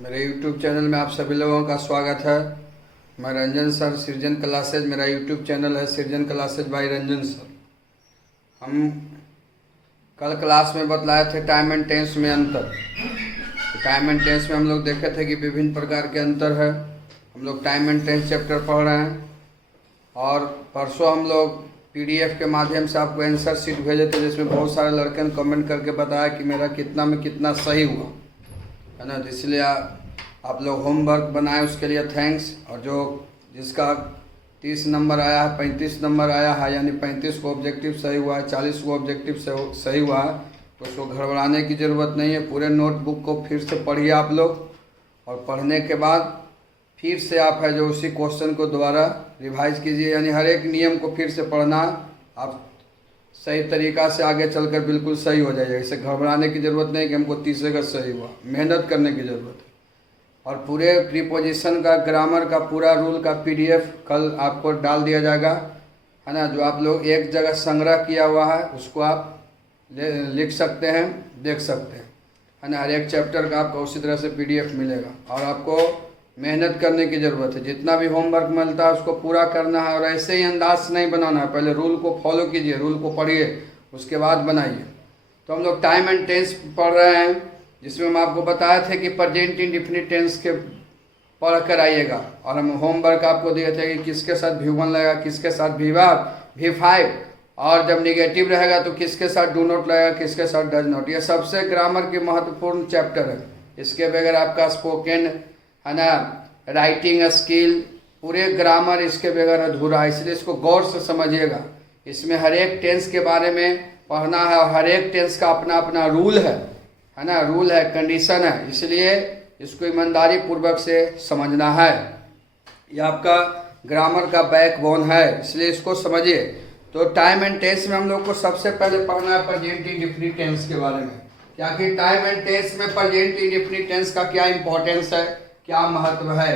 मेरे YouTube channel में आप सभी लोगों का स्वागत है। मैं रंजन सर, सृजन क्लासेज मेरा YouTube चैनल है, सृजन क्लासेज बाय रंजन सर। हम कल क्लास में बतलाए थे टाइम एंड टेंस में अंतर। टाइम एंड टेंस में हम लोग देखे थे कि विभिन्न प्रकार के अंतर है। हम लोग टाइम एंड टेंस चैप्टर पढ़ रहे हैं और परसों हम लोग PDF के माध्यम से आपको आंसर शीट भेजे थे, जिसमें बहुत सारे लड़के ने कमेंट करके बताया कि मेरा कितना में कितना सही हुआ है ना। तो इसलिए आप लोग होमवर्क बनाए, उसके लिए थैंक्स। और जो जिसका 30 नंबर आया है, 35 नंबर आया है, यानी 35 को ऑब्जेक्टिव सही हुआ है, 40 को ऑब्जेक्टिव सही हुआ है, तो उसको घबराने की ज़रूरत नहीं है। पूरे नोटबुक को फिर से पढ़िए आप लोग, और पढ़ने के बाद फिर से आप है जो उसी क्वेश्चन को दोबारा रिवाइज कीजिए। यानी हर एक नियम को फिर से पढ़ना, आप सही तरीक़ा से आगे चलकर बिल्कुल सही हो जाइए। इसे घबराने की ज़रूरत नहीं कि हमको 30 का सही हुआ, मेहनत करने की ज़रूरत है। और पूरे प्रीपोजिशन का, ग्रामर का पूरा रूल का PDF कल आपको डाल दिया जाएगा, है ना। जो आप लोग एक जगह संग्रह किया हुआ है उसको आप लिख सकते हैं, देख सकते हैं, है ना। हर एक चैप्टर का आपको उसी तरह से PDF मिलेगा और आपको मेहनत करने की ज़रूरत है। जितना भी होमवर्क मिलता है उसको पूरा करना है और ऐसे ही अंदाज नहीं बनाना है। पहले रूल को फॉलो कीजिए, रूल को पढ़िए, उसके बाद बनाइए। तो हम लोग टाइम एंड टेंस पढ़ रहे हैं, जिसमें हम आपको बताए थे कि प्रेजेंट इंडेफिनिट टेंस के पढ़ कर आइएगा। और हम होमवर्क आपको दिए थे कि किसके साथ V1 लगेगा, किसके साथ V5, और जब निगेटिव रहेगा तो किसके साथ डू नॉट लगेगा, किसके साथ डज नॉट। ये सबसे ग्रामर की महत्वपूर्ण चैप्टर है। इसके बगैर आपका स्पोकन, है ना, राइटिंग स्किल, पूरे ग्रामर इसके बगैर अधूरा है। इसलिए इसको गौर से समझिएगा। इसमें हर एक टेंस के बारे में पढ़ना है और हर एक टेंस का अपना अपना रूल है ना, रूल है, कंडीशन है। इसलिए इसको ईमानदारी पूर्वक से समझना है। यह आपका ग्रामर का बैकबोन है, इसलिए इसको समझिए। तो टाइम एंड टेंस में हम लोग को सबसे पहले पढ़ना है प्रेजेंट इंडेफिनिट टेंस के बारे में। क्या कि टाइम एंड टेंस में प्रेजेंट इंडेफिनिट टेंस का क्या इंपॉर्टेंस है, क्या महत्व है।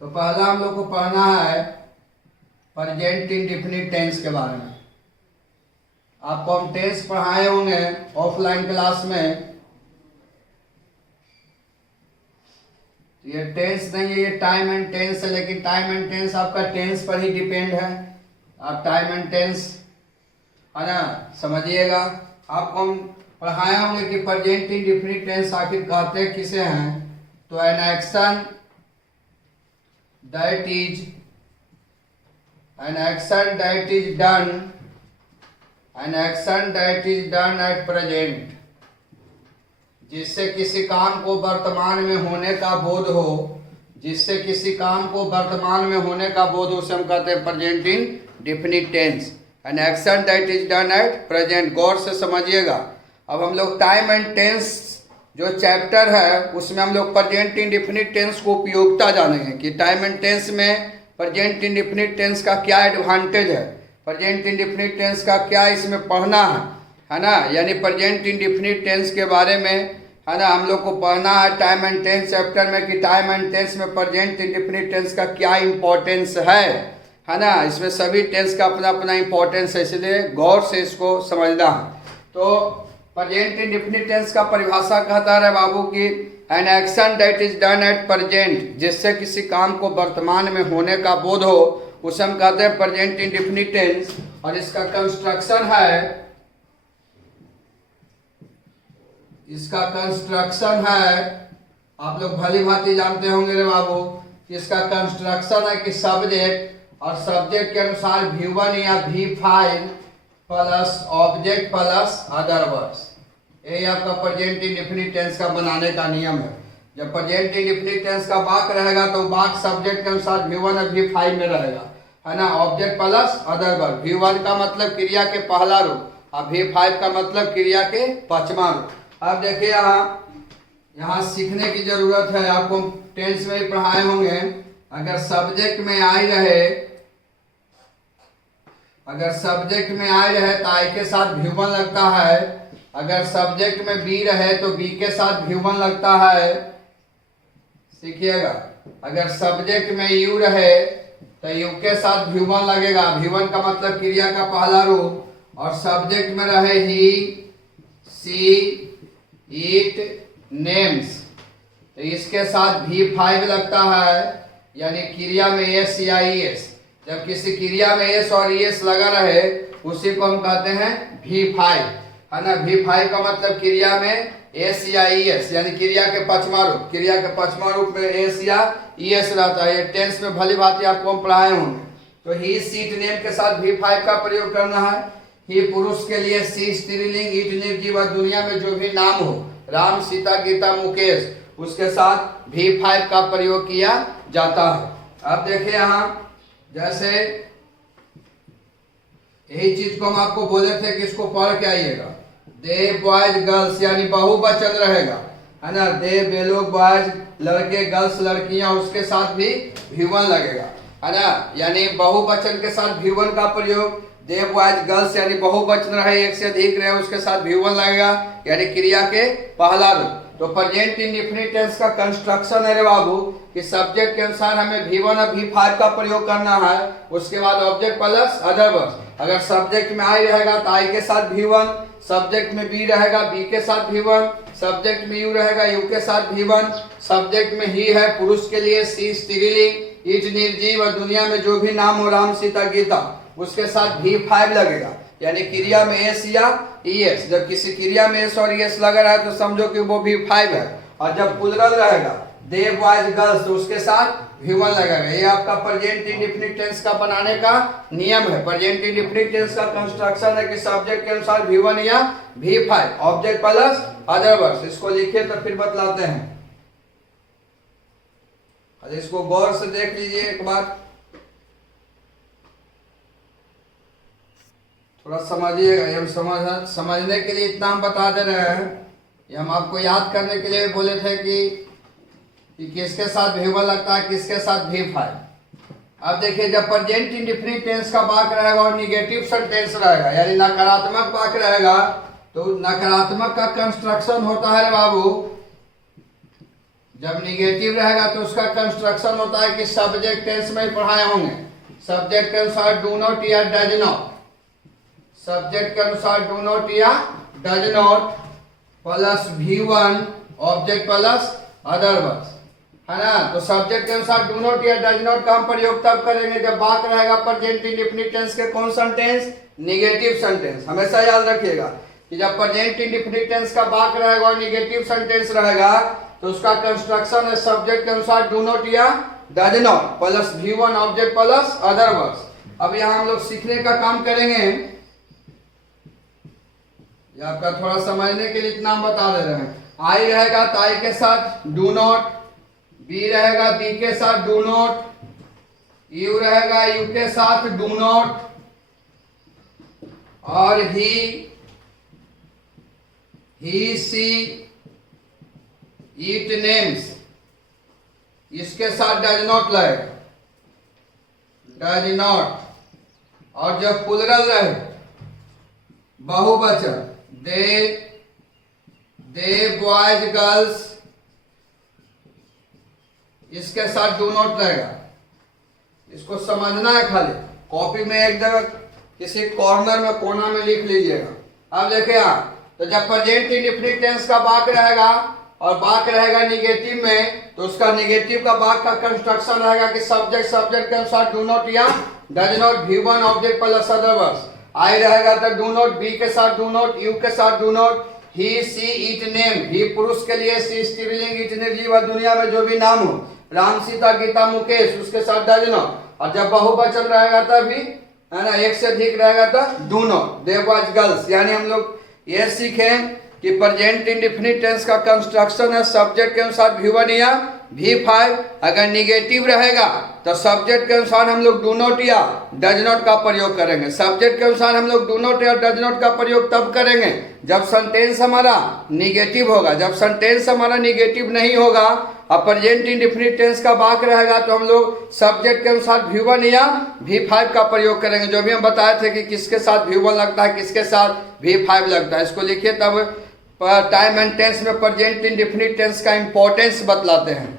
तो पहला हम लोग को पढ़ना है प्रेजेंट इंडेफिनिट टेंस के बारे में। आपको हम टेंस पढ़ाए होंगे ऑफलाइन क्लास में। ये टेंस नहीं है, ये टाइम एंड टेंस है, लेकिन टाइम एंड टेंस आपका टेंस पर ही डिपेंड है। आप टाइम एंड टेंस, है ना, समझिएगा। आपको हम पढ़ाए होंगे कि प्रेजेंट इंडेफिनिट टेंस आखिर कहते किसे हैं। तो N action that is done, N action that is done at present, जिससे किसी काम को वर्तमान में होने का बोध हो, जिससे किसी काम को वर्तमान में होने का बोध हो, उसे हम कहते हैं present indefinite tense. An action that is done at present. गौर से समझिएगा। अब हम लोग टाइम एंड टेंस जो चैप्टर है उसमें हम लोग प्रेजेंट इंडेफिनिट टेंस को उपयोगिता जानेंगे कि टाइम एंड टेंस में प्रेजेंट इंडेफिनिट टेंस का क्या एडवांटेज है, प्रेजेंट इंडेफिनिट टेंस का क्या इसमें पढ़ना है ना। यानी प्रेजेंट इंडेफिनिट टेंस के बारे में, है ना, हम लोग को पढ़ना है टाइम एंड टेंस चैप्टर में कि टाइम एंड टेंस में प्रेजेंट इंडेफिनिट टेंस का क्या इंपॉर्टेंस है ना। इसमें सभी टेंस का अपना अपना इंपॉर्टेंस है, इसलिए गौर से इसको समझना है। तो प्रेजेंट इंडेफिनिट टेंस का परिभाषा कहता है बाबू कि N action that is done at present, जिससे किसी काम को वर्तमान में होने का बोध हो, उसे हम कहते हैं प्रेजेंट इंडेफिनिट टेंस। और इसका कंस्ट्रक्शन है, आप लोग भली भांति जानते होंगे रे बाबू। इसका कंस्ट्रक्शन है कि सब्जेक्ट, और सब्जेक्ट के अनुसार V1 या V5 plus object plus other words. यही आपका प्रेजेंट इंडेफिनिट टेंस का बनाने का नियम है। जब प्रेजेंट इंडेफिनिट टेंस का वाक्य रहेगा तो वाक्य सब्जेक्ट के अनुसार V1 और V5 में रहेगा, है ना। Object plus other word. V1 का मतलब क्रिया के पहला रूप और V5 का मतलब क्रिया के पांचवा रूप। अब देखिए यहाँ सीखने की जरूरत है। आपको टेंस में ही पढ़ाए होंगे। अगर सब्जेक्ट में आई रहे तो आई के साथ V1 लगता है। अगर सब्जेक्ट में बी रहे तो बी के साथ V1 लगता है। सीखिएगा। अगर सब्जेक्ट में यू रहे तो यू के साथ V1 लगेगा। V1 का मतलब क्रिया का पहला रूप। और सब्जेक्ट में रहे ही, सी, इट, नेम्स, तो इसके साथ V5 लगता है, यानी क्रिया में S या ES। जब किसी क्रिया में S और ES लगा रहे उसी को हम कहते हैं V5, है ना। V5 का मतलब क्रिया में S या ES, यानी क्रिया के पश्चमा रूप में S या ES रहता है। ये टेंस में भली भांति आपको हम पढ़ाए होंगे। तो ही सीट नेम के साथ V5 का प्रयोग करना है। ही पुरुष के लिए, सी स्त्रीलिंग, ईट निर्जीव, दुनिया में जो भी नाम हो, राम, सीता, गीता, मुकेश, उसके साथ V5 का प्रयोग किया जाता है। अब देखिए यहाँ, जैसे यही चीज को हम आपको बोले थे कि इसको पढ़ के आइएगा। दे बॉयज गर्ल्स, यानी बहुवचन रहेगा, है ना। दे वे लोग बॉयज लड़के, गर्ल्स लड़कियां, उसके साथ भी V1 लगेगा, है ना। यानी बहुवचन के साथ V1 का प्रयोग। दे बॉयज गर्ल्स यानी बहुवचन रहे, एक से अधिक रहे, उसके साथ V1 लगेगा, यानी क्रिया के पहला रूप। तो प्रेजेंट इंडेफिनिट टेंस का कंस्ट्रक्शन है रे बाबू कि सब्जेक्ट के अनुसार हमें V1 और V5 का प्रयोग करना है। उसके बाद ऑब्जेक्ट प्लस अदर वर्ब्स। अगर सब्जेक्ट में I रहेगा तो I के साथ V1, सब्जेक्ट में B रहेगा B के साथ V1, सब्जेक्ट में U रहेगा U के साथ V1, सब्जेक्ट में ही है पुरुष के लिए, सी स्त्रीलिंग, ईट निर्जीव, और दुनिया में जो भी नाम हो, राम, सीता, गीता, उसके साथ V5 लगेगा, यानी क्रिया में S या ES। जब किसी क्रिया में S और ES लगा रहा है तो समझो कि वो V5 है। और जब प्लुरल रहेगा, दे बॉयज गर्ल्स, तो उसके साथ V1 लगेगा। ये आपका प्रेजेंट इंडेफिनिट टेंस का बनाने का नियम है। प्रेजेंट इंडेफिनिट टेंस का कंस्ट्रक्शन है कि सब्जेक्ट के अनुसार V1 या V5, object plus other verbs. इसको लिखिए तो फिर बतलाते हैं। इसको गौर से देख लीजिए एक बार, थोड़ा समझिएगा। ये हम समझने के लिए इतना हम बता दे रहे हैं। ये हम आपको याद करने के लिए बोले थे कि किसके साथ V1 लगता है, किसके साथ V5। अब देखिए, जब प्रेजेंट इंडेफिनिट टेंस का वाक्य रहेगा और निगेटिव सेंटेंस रहेगा, यानी नकारात्मक वाक्य रहेगा, तो नकारात्मक का कंस्ट्रक्शन होता है बाबू। जब निगेटिव रहेगा तो उसका कंस्ट्रक्शन होता है कि सब्जेक्ट टेंस में ही पढ़ाए होंगे। सब्जेक्ट के अनुसार डू नॉट या डज नॉट, सब्जेक्ट के अनुसार डू नॉट या does not plus V1, object plus other verbs, है ना। तो सब्जेक्ट के अनुसार डू नॉट या डज नॉट का हम प्रयोग तब करेंगे जब वाक्य रहेगा प्रेजेंट इंडेफिनिट टेंस के कौन सा टेंस, निगेटिव सेंटेंस। हमेशा याद रखिएगा कि जब प्रेजेंट इंडेफिनिट टेंस का वाक्य रहेगा और निगेटिव सेंटेंस रहेगा तो उसका कंस्ट्रक्शन है सब्जेक्ट के अनुसार डू नॉट या does not plus V1, object plus other verbs. अब यहाँ हम लोग सीखने का काम करेंगे। ये आपका थोड़ा समझने के लिए इतना हम बता दे रहे हैं। I रहेगा तो I के साथ डू नॉट, B रहेगा B के साथ डू नॉट, U रहेगा U के साथ डू नॉट, और ही सी, ईट नेम्स, इसके साथ डज नॉट लगेगा, डज नॉट। और जब प्लुरल रहे, बहुवचन, दे बॉयज गर्ल्स, इसके साथ डू नॉट रहेगा। इसको समझना है, खाली कॉपी में एक जगह किसी कॉर्नर में कोना में लिख लीजिएगा। अब देखिए यहाँ, तो जब प्रेजेंट इंडेफिनिट टेंस का वाक्य रहेगा और वाक्य रहेगा निगेटिव में, तो उसका निगेटिव का वाक्य का कंस्ट्रक्शन रहेगा कि सब्जेक्ट के अनुसार डू नॉट या does not, V1, object plus other verbs. I रहेगा तो डू नॉट, B के साथ डू नॉट, U के साथ do not, he she, it name, he पुरुष के लिए, सी स्त्रीलिंग, ईट निर्जीव, दुनिया में जो भी नाम हो, राम, सीता, गीता, मुकेश, उसके साथ डज नॉट। और जब बहुवचन रहेगा तब भी, है ना, एक से अधिक रहेगा तो do not. They boys girls, यानी हम लोग ये सीखें कि प्रेजेंट इंडेफिनिट टेंस का कंस्ट्रक्शन है सब्जेक्ट के अनुसार V1 या V5। अगर निगेटिव रहेगा तो सब्जेक्ट के अनुसार हम लोग डू नॉट या डज नॉट का प्रयोग करेंगे। सब्जेक्ट के अनुसार हम लोग डू नॉट या डज नॉट का प्रयोग तब करेंगे जब सेंटेंस हमारा निगेटिव होगा। जब सेंटेंस हमारा निगेटिव नहीं होगा और प्रेजेंट इंडेफिनिट टेंस का वाक्य रहेगा तो हम लोग सब्जेक्ट के अनुसार V1 या V5 का प्रयोग करेंगे। जो भी हम बताए थे कि किसके साथ V1 लगता है, किसके साथ V5 लगता है। इसको लिखिए, तब टाइम एंड टेंस में प्रेजेंट इंडेफिनिट टेंस का इंपॉर्टेंस बतलाते हैं।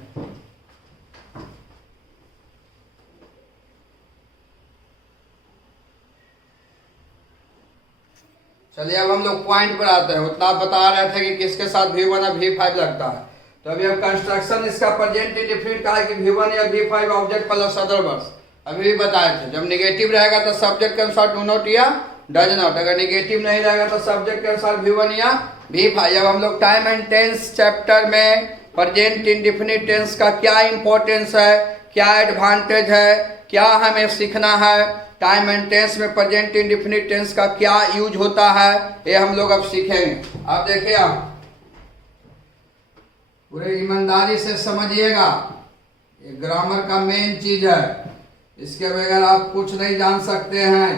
चलिए अब हम लोग पॉइंट पर आते हैं। उतना बता रहे थे कि किसके साथ V1 और V5 लगता है। तो अभी अब कंस्ट्रक्शन इसका प्रेजेंट इंडेफिनिट का है कि V1 या V5 object plus other words. अभी भी बताए थे, जब नेगेटिव रहेगा तो सब्जेक्ट के अनुसार डू नॉट या डज नॉट, अगर नेगेटिव नहीं रहेगा तो सब्जेक्ट के अनुसार V1 या V5। अब हम लोग टाइम एंड टेंस चैप्टर में प्रेजेंट इंडेफिनिट टेंस का क्या इंपॉर्टेंस है, क्या एडवांटेज है, क्या हमें सीखना है, टाइम एंड टेंस में प्रेजेंट इंडेफिनिट टेंस का क्या यूज होता है, ये हम लोग अब सीखेंगे। अब देखिए, आप पूरे ईमानदारी से समझिएगा, ये ग्रामर का मेन चीज है, इसके बगैर आप कुछ नहीं जान सकते हैं।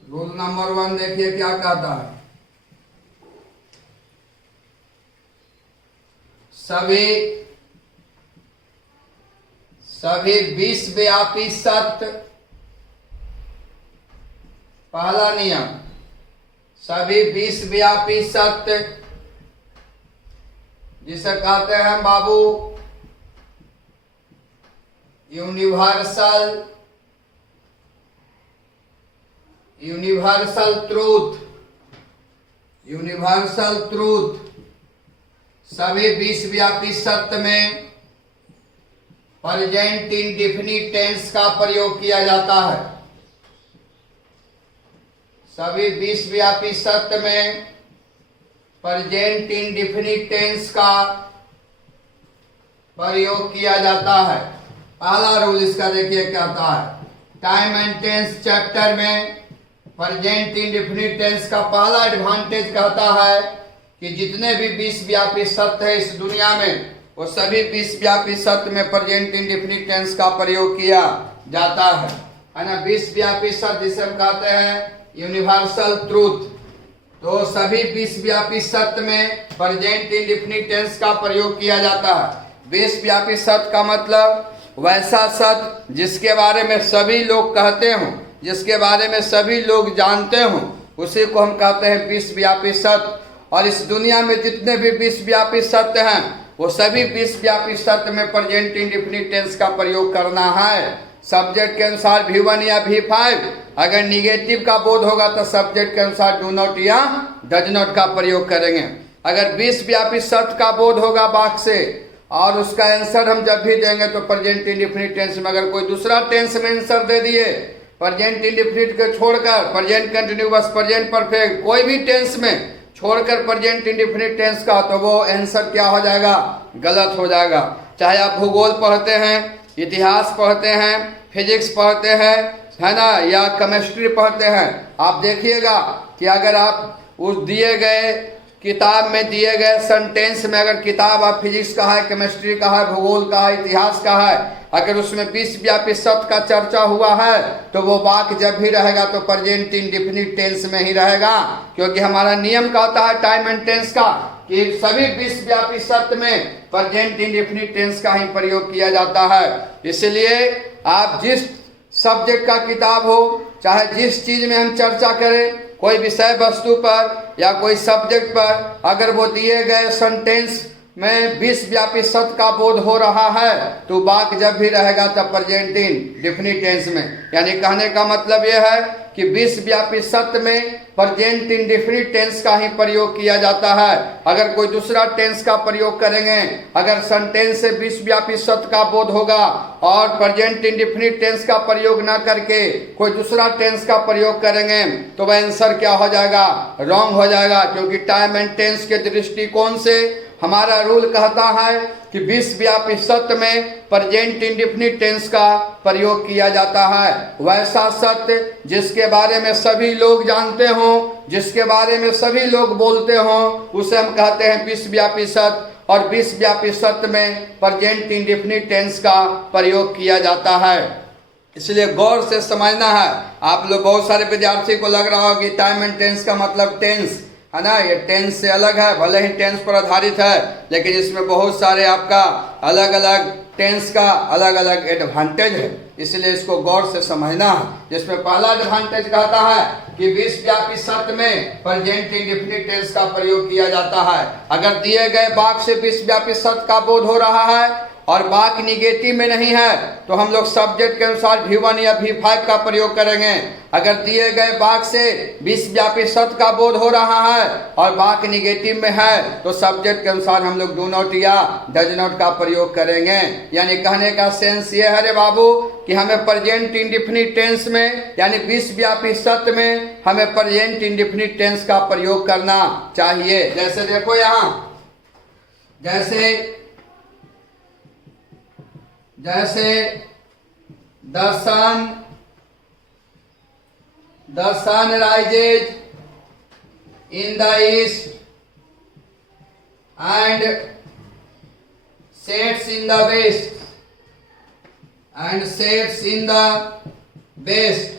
रूल नंबर 1 देखिए क्या कहता है, सभी विश्वव्यापी सत्य, पहला नियम, सभी विश्वव्यापी सत्य जिसे कहते हैं बाबू यूनिवर्सल ट्रूथ, सभी विश्वव्यापी सत्य में प्रेजेंट इंडेफिनिट टेंस का प्रयोग किया जाता है। सभी विश्वव्यापी सत्य में प्रेजेंट इंडेफिनिट टेंस का प्रयोग किया जाता है। पहला रूल इसका देखिए क्या आता है, टाइम एंड टेंस चैप्टर में प्रेजेंट इंडेफिनिट टेंस का पहला एडवांटेज कहता है कि जितने भी विश्वव्यापी सत्य है इस दुनिया में, वो सभी विश्वव्यापी सत्य में प्रेजेंट इंडेफिनिट टेंस का प्रयोग किया जाता है ना। विश्वव्यापी सत्य जिसे हम कहते हैं यूनिवर्सल ट्रूथ, तो सभी विश्वव्यापी सत्य में प्रेजेंट इंडेफिनिट टेंस का प्रयोग किया जाता है। विश्वव्यापी सत्य का मतलब वैसा सत्य जिसके बारे में सभी लोग कहते हों, जिसके बारे में सभी लोग जानते हों, उसी को हम कहते हैं विश्वव्यापी सत्य। और इस दुनिया में जितने भी विश्वव्यापी सत्य हैं, वो सभी विश्वव्यापी सत्य में प्रेजेंट इंडेफिनिट टेंस का प्रयोग करना है। सब्जेक्ट के अनुसार V1 या V5, अगर निगेटिव का बोध होगा तो सब्जेक्ट के अनुसार डू नॉट या डज नॉट का प्रयोग करेंगे। अगर विश्वव्यापी सत्य का बोध होगा वाक्य से और उसका आंसर हम जब भी देंगे तो प्रेजेंट इंडेफिनिट टेंस में, अगर कोई दूसरा टेंस में आंसर दे दिए प्रेजेंट इंडेफिनिट को छोड़कर, प्रेजेंट कंटिन्यूअस, प्रेजेंट परफेक्ट, कोई भी टेंस में छोड़कर प्रेजेंट इंडेफिनिट टेंस का, तो वो आंसर क्या हो जाएगा, गलत हो जाएगा। चाहे आप भूगोल पढ़ते हैं, इतिहास पढ़ते हैं, फिजिक्स पढ़ते हैं, है ना, या केमिस्ट्री पढ़ते हैं, आप देखिएगा कि अगर आप उस दिए गए किताब में दिए गए सेंटेंस में, अगर किताब आप फिजिक्स का है, केमिस्ट्री का है, भूगोल का है, इतिहास का है, अगर उसमें विश्वव्यापी सत्य का चर्चा हुआ है तो वो वाक्य जब भी रहेगा तो प्रेजेंट इंडेफिनिट टेंस में ही रहेगा, क्योंकि हमारा नियम कहता है टाइम एंड टेंस का कि सभी विश्वव्यापी सत्य में प्रेजेंट इंडेफिनिट टेंस का ही प्रयोग किया जाता है। इसलिए आप जिस सब्जेक्ट का किताब हो, चाहे जिस चीज में हम चर्चा करें, कोई विषय वस्तु पर या कोई सब्जेक्ट पर, अगर वो दिए गए सेंटेंस में विश्वव्यापी सत्य का बोध हो रहा है तो वाक्य जब भी रहेगा तब प्रेजेंट इंडेफिनिट टेंस में। यानी कहने का मतलब यह है कि विश्वव्यापी सत्य में प्रेजेंट इंडेफिनिट टेंस का ही प्रयोग किया जाता है। अगर कोई दूसरा टेंस का प्रयोग करेंगे, अगर सेंटेंस से विश्वव्यापी सत्य का बोध होगा और प्रेजेंट इंडेफिनिट टेंस का प्रयोग न करके कोई दूसरा टेंस का प्रयोग करेंगे तो वह आंसर क्या हो जाएगा, रॉन्ग हो जाएगा। क्योंकि टाइम एंड टेंस के दृष्टिकोण से हमारा रूल कहता है कि विश्वव्यापी सत्य में प्रेजेंट इंडेफिनिट टेंस का प्रयोग किया जाता है। वैसा सत्य जिसके बारे में सभी लोग जानते हों, जिसके बारे में सभी लोग बोलते हों, उसे हम कहते हैं विश्वव्यापी सत्य। और विश्वव्यापी सत्य में प्रेजेंट इंडेफिनिट टेंस का प्रयोग किया जाता है। इसलिए गौर से समझना है। आप लोग बहुत सारे विद्यार्थी को लग रहा हो कि टाइम एंड टेंस का मतलब टेंस है ना, ये टेंस से अलग है, भले ही टेंस पर आधारित है, लेकिन इसमें बहुत सारे आपका अलग अलग टेंस का अलग अलग एडवांटेज है। इसलिए इसको गौर से समझना है। जिसमें पहला एडवांटेज कहता है कि विश्वव्यापी सत्य में प्रेजेंट इंडेफिनिट टेंस का प्रयोग किया जाता है। अगर दिए गए वाक्य से विश्वव्यापी सत्य का बोध हो रहा है और बाक निगेटिव में नहीं है तो हम लोग सब्जेक्ट के अनुसार V1 या V5 का प्रयोग करेंगे। अगर दिए गए बाक से विश्वव्यापी सत्य का बोध हो रहा है और बाक निगेटिव में है तो सब्जेक्ट के अनुसार हम लोग डू नॉट या डज नॉट का प्रयोग करेंगे। यानी कहने का सेंस ये है रे बाबू कि हमें प्रेजेंट इंडेफिनिट टेंस में यानी विश्वव्यापी सत्य में हमें प्रेजेंट इंडेफिनिट टेंस का प्रयोग करना चाहिए। जैसे देखो यहाँ, जैसे the sun rises in the east and sets in the west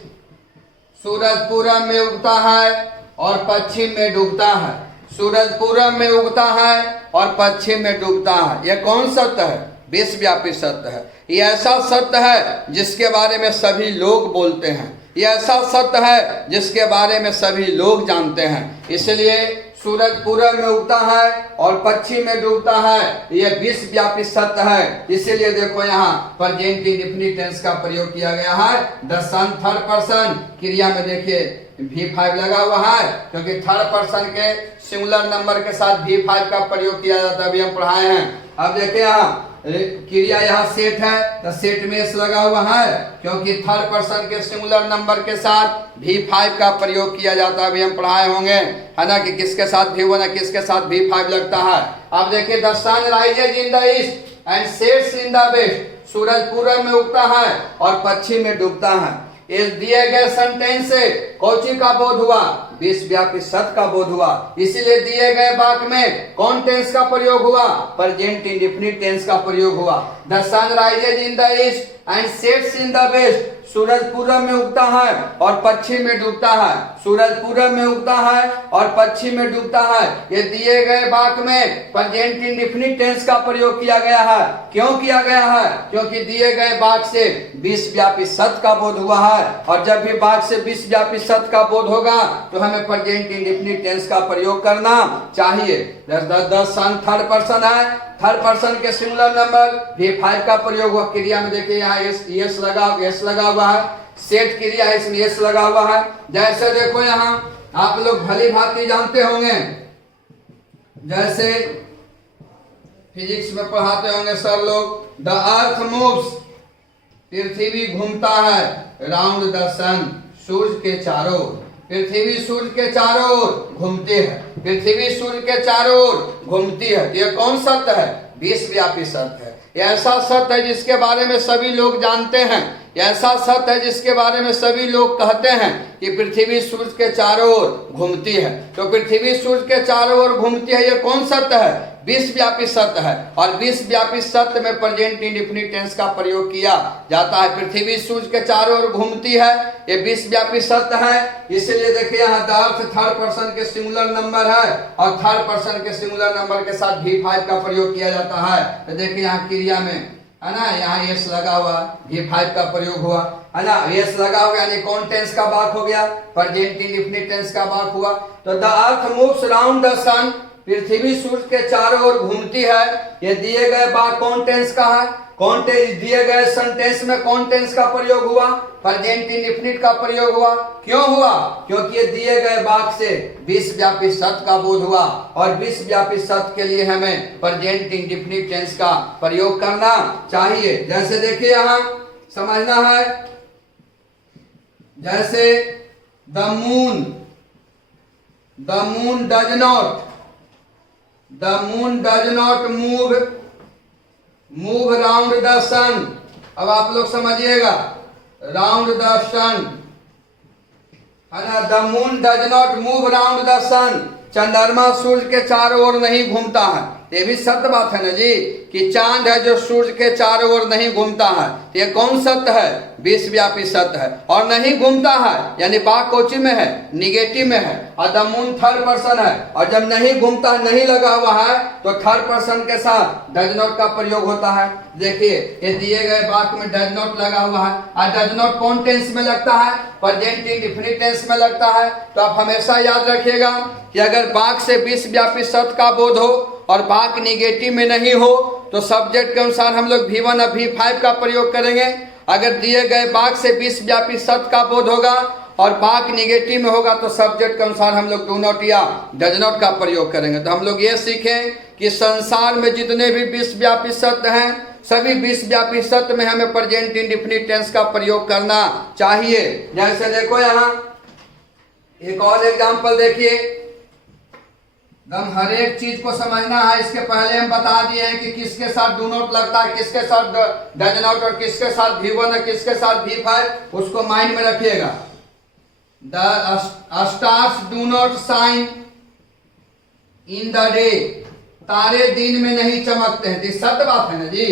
सूरज पूरब में उगता है और पश्चिम में डूबता है। सूरज पूरब में उगता है और पश्चिम में डूबता है। यह कौन सत्य है? विश्वव्यापी सत्य है। यह ऐसा सत्य है जिसके बारे में सभी लोग बोलते हैं। यह ऐसा सत्य है जिसके बारे में सभी लोग जानते हैं। इसलिए सूरज पूरब में उगता है और पश्चिम में डूबता है, यह विश्वव्यापी सत्य है। इसीलिए देखो यहाँ प्रेजेंट इंडेफिनिट टेंस का प्रयोग किया गया है। द सन थर्ड पर्सन क्रिया में देखिए V5 लगा हुआ है क्योंकि थर्ड पर्सन के सिंगुलर नंबर के साथ V5 का प्रयोग किया जाता है। अभी हम पढ़ाए हैं। अब देखिए यहाँ क्रिया यहाँ सेट है तो सेट में एस लगा हुआ है क्योंकि थर्ड पर्सन के सिंगुलर नंबर के साथ V5 का प्रयोग किया जाता है। अभी हम पढ़ाए होंगे है ना कि किसके साथ V1 है किसके साथ V5 लगता है। अब देखिए the sun rises in the east and sets in the west. सूरज पूरब में उगता है और पश्चिम में डूबता है। इस दिए गए सेंटेंस से कौची का बोध हुआ? विश्वव्यापी सत्य का बोध हुआ। इसीलिए दिए गए वाक्य में कौन टेंस का प्रयोग हुआ? प्रेजेंट इंडेफिनिट टेंस का प्रयोग हुआ। The sun rises in the east and sets in the west. सूरज पूरब में उगता है और पश्चिम में डूबता है। सूरज पूरब में उगता है और पश्चिम में डूबता है। ये दिए गए वाक्य में प्रेजेंट इंडेफिनिट टेंस का प्रयोग किया गया है। क्यों किया गया है? क्योंकि दिए गए वाक्य से विश्वव्यापी सत्य का बोध हुआ है और जब भी वाक्य से विश्वव्यापी सत्य का बोध होगा तो हमें प्रेजेंट इंडेफिनिट टेंस का प्रयोग करना चाहिए। द सन थर्ड पर्सन है, थर्ड पर्सन के सिंगुलर नंबर V5 का प्रयोग हुआ। क्रिया में देखिए यहाँ एस लगा हुआ है। सेट क्रिया है इसमें एस लगा हुआ है। जैसे देखो यहाँ आप लोग भली भांति जानते होंगे, जैसे फिजिक्स में पढ़ाते होंगे सर लोग, द अर्थ मूव्स, पृथ्वी घूमता है राउंड द सन, सूर्य के चारों ओर। पृथ्वी सूर्य के चारों ओर घूमती है। पृथ्वी सूर्य के चारों ओर घूमती है। यह कौन सत्य है? विश्वव्यापी सत्य है। यह ऐसा सत्य है जिसके बारे में सभी लोग जानते हैं। यह ऐसा सत्य है जिसके बारे में सभी लोग कहते हैं कि पृथ्वी सूर्य के चारों ओर घूमती है। तो पृथ्वी सूर्य के चारों ओर घूमती है, यह कौन सत्य है? विश्वव्यापी सत्य है। और विश्वव्यापी सत्य में प्रेजेंट इंडेफिनिट टेंस का प्रयोग किया जाता है। पृथ्वी सूर्य के चारों ओर घूमती है, ये विश्वव्यापी सत्य है। इसलिए देखिए यहाँ द अर्थ थर्ड पर्सन के सिंगुलर नंबर है और थर्ड पर्सन के सिंगुलर नंबर के साथ V5 का प्रयोग किया जाता है। तो देखिए यहाँ क्रिया में है ना, यहाँ एस लगा हुआ, V5 का प्रयोग हुआ है ना। एस लगा हुआ यानी कौन टेंस का वाक हो गया? प्रेजेंट इंडेफिनिट टेंस का वाक हुआ। तो the earth moves round the sun, पृथ्वी सूर्य के चारों ओर घूमती है। ये दिए गए वाक कौन टेंस का है? कौन टेंस? दिए गए सेंटेंस में कौन टेंस का प्रयोग हुआ? प्रेजेंट इंडेफिनिट का प्रयोग हुआ। क्यों हुआ? क्योंकि ये दिए गए वाक्य से विश्वव्यापी सत्य का बोध हुआ और विश्वव्यापी सत्य के लिए हमें प्रेजेंट इंडेफिनिट टेंस का प्रयोग करना चाहिए। जैसे देखिए यहाँ समझना है, जैसे the moon does not move round the sun. अब आप लोग समझिएगा, राउंड द सन है ना। The moon does not move round the sun, चंद्रमा सूर्य के चारों ओर नहीं घूमता है। ये भी सत्य बात है ना जी कि चांद है जो सूर्य के चारों ओर नहीं घूमता है। तो ये कौन सत्य है? विश्वव्यापी सत्य है। और नहीं घूमता है यानी वाक कोची में है? निगेटिव में है। और द मून थर्ड पर्सन है और जब नहीं घूमता है, नहीं लगा हुआ है तो थर्ड पर्सन के साथ डज नॉट का प्रयोग होता है। देखिए ये दिए गए वाक्य में डज नॉट लगा हुआ है और डज नॉट कौन टेंस में लगता है? प्रेजेंट इंडेफिनिट टेंस में लगता है। तो आप हमेशा याद रखिएगा कि अगर वाक्य से विश्वव्यापी सत्य का बोध हो और वाक्य निगेटिव में नहीं हो तो सब्जेक्ट के अनुसार हम लोग V1 और V5 का प्रयोग करेंगे। अगर दिए गए वाक्य से विश्वव्यापी सत्य का बोध होगा और वाक्य निगेटिव में होगा तो सब्जेक्ट के अनुसार हम लोग डू नॉट या डज नॉट का प्रयोग करेंगे। तो हम लोग ये सीखें कि संसार में जितने भी विश्वव्यापी सत्य हैं, सभी विश्वव्यापी सत्य में हमें प्रेजेंट इंडेफिनिट टेंस का प्रयोग करना चाहिए। जैसे देखो यहाँ एक और एग्जाम्पल देखिए, हम हर एक चीज को समझना है। इसके पहले हम बता दिए हैं कि किसके साथ डू नॉट लगता है, किसके साथ डज नॉट और किसके साथ V1 और किसके साथ V5, उसको माइंड में रखिएगा। The stars do not shine in the day, तारे दिन में नहीं चमकते हैं। तो सत्य बात है ना जी,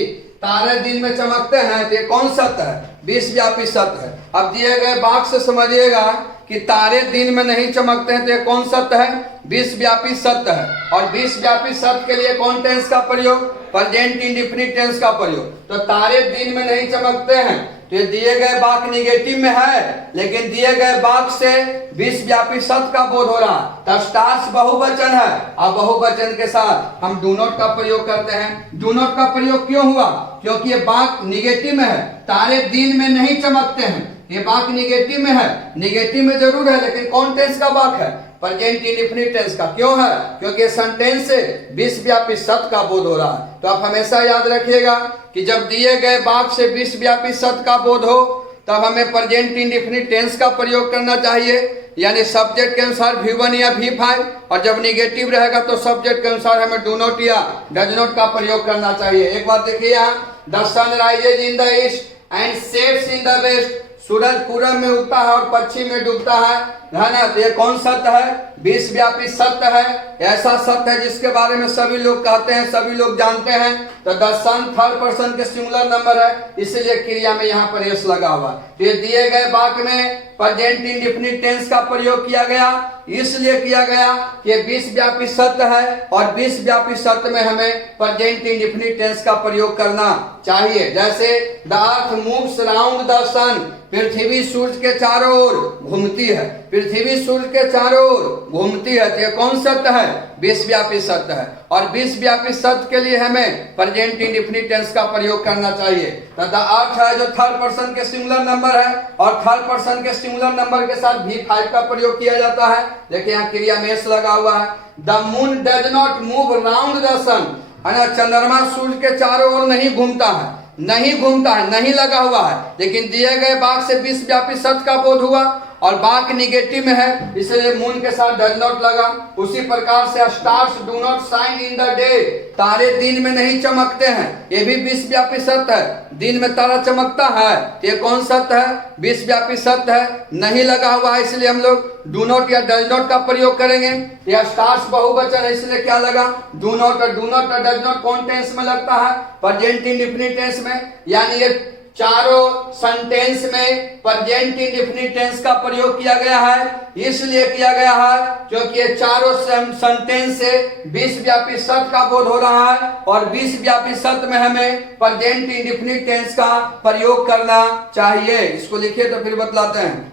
तारे दिन में चमकते हैं, तो ये कौन सत्य है? विश्वव्यापी सत्य है। अब दिए गए वाक्य से समझिएगा कि तारे दिन में नहीं चमकते हैं, तो ये कौन सत्य है? विश्वव्यापी सत्य है। और विश्वव्यापी सत्य के लिए कौन टेंस का प्रयोग? प्रेजेंट इंडेफिनिट टेंस का प्रयोग। तो तारे दिन में नहीं चमकते हैं, तो ये दिए गए वाक्य निगेटिव में है, लेकिन दिए गए वाक्य से विश्वव्यापी सत्य का बोध हो रहा है। तो स्टार्स बहुवचन है और बहुवचन के साथ हम डू नॉट का प्रयोग करते हैं। डू नॉट का प्रयोग क्यों हुआ? क्योंकि ये वाक्य निगेटिव में है। तारे दिन में नहीं चमकते हैं, ये वाक्य निगेटिव में है। निगेटिव में जरूर है, लेकिन कौन टेंस का वाक्य है? प्रेजेंट इंडेफिनिट टेंस का। क्यों है? क्योंकि सेंटेंस से विश्वव्यापी सत्य का बोध हो रहा है। तो आप हमेशा याद रखिएगा कि जब दिए गए वाक्य से विश्वव्यापी सत्य का बोध हो तब हमें प्रेजेंट इंडेफिनिट टेंस का प्रयोग करना चाहिए, यानी सब्जेक्ट के अनुसार V1 या V5, और जब निगेटिव रहेगा तो सब्जेक्ट के अनुसार हमें डू नॉट या डज नॉट का प्रयोग करना चाहिए। एक बात देखिए यहाँ, the sun rises in the east and sets in the west, सूरज पूरब में उगता है और पश्चिम में डूबता है ना। तो ये कौन सत्य है? विश्वव्यापी सत्य है। ऐसा सत्य है जिसके बारे में सभी लोग कहते हैं, सभी लोग जानते हैं। तो द सन थर्ड पर्सन के सिंगुलर नंबर है, इसलिए क्रिया में यहाँ पर एस लगा हुआ। तो ये दिए गए वाक्य में प्रेजेंट इंडेफिनिट टेंस का प्रयोग किया गया, इसलिए किया गया कि विश्वव्यापी सत्य है और विश्वव्यापी सत्य में हमें प्रेजेंट इंडेफिनिट टेंस का प्रयोग करना चाहिए। जैसे the earth moves round the sun, पृथ्वी सूर्य के चारों ओर घूमती है। पृथ्वी सूर्य के चारों ओर घूमती है, तो ये कौन सत्य है? विश्वव्यापी सत्य है। और विश्वव्यापी सत्य के लिए हमें प्रेजेंट इंडेफिनिट टेंस का प्रयोग करना चाहिए। तो द अर्थ है जो थर्ड पर्सन के सिंगुलर नंबर है, और थर्ड पर्सन के सिंगुलर नंबर के साथ V5 का प्रयोग किया जाता है। देखिए यहाँ क्रिया में एस लगा हुआ है। The moon does not move round the sun, है ना। चंद्रमा सूर्य के चारों ओर नहीं घूमता है, नहीं घूमता है, नहीं लगा हुआ है, लेकिन दिए गए वाक्य से विश्वव्यापी सत्य का बोध हुआ और वाक्य निगेटिव में है, इसलिए मून के साथ डज नॉट लगा। उसी प्रकार से stars do not shine in the day, तारे दिन में नहीं चमकते हैं, ये भी विश्वव्यापी सत्य है। दिन में तारा चमकता है, तो ये कौन सत्य है? विश्वव्यापी सत्य है। नहीं लगा हुआ है, इसलिए हम लोग डू नॉट या डज नॉट का प्रयोग करेंगे। या स्टार्स बहुवचन है, इसलिए क्या लगा? डू नॉट और डज नॉट कौन टेंस में लगता है? प्रेजेंट इंडेफिनिट टेंस में। यानी ये चारों सेंटेंस में प्रेजेंट इंडेफिनिट टेंस का प्रयोग किया गया है, इसलिए किया गया है क्योंकि ये चारों सेंटेंस से विश्वव्यापी सत्य का बोध हो रहा है, और विश्वव्यापी सत्य में हमें प्रेजेंट इंडेफिनिट टेंस का प्रयोग करना चाहिए। इसको लिखिए तो फिर बतलाते हैं।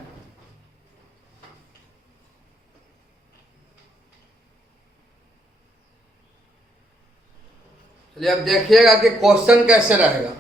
चलिए अब देखिएगा कि क्वेश्चन कैसे रहेगा,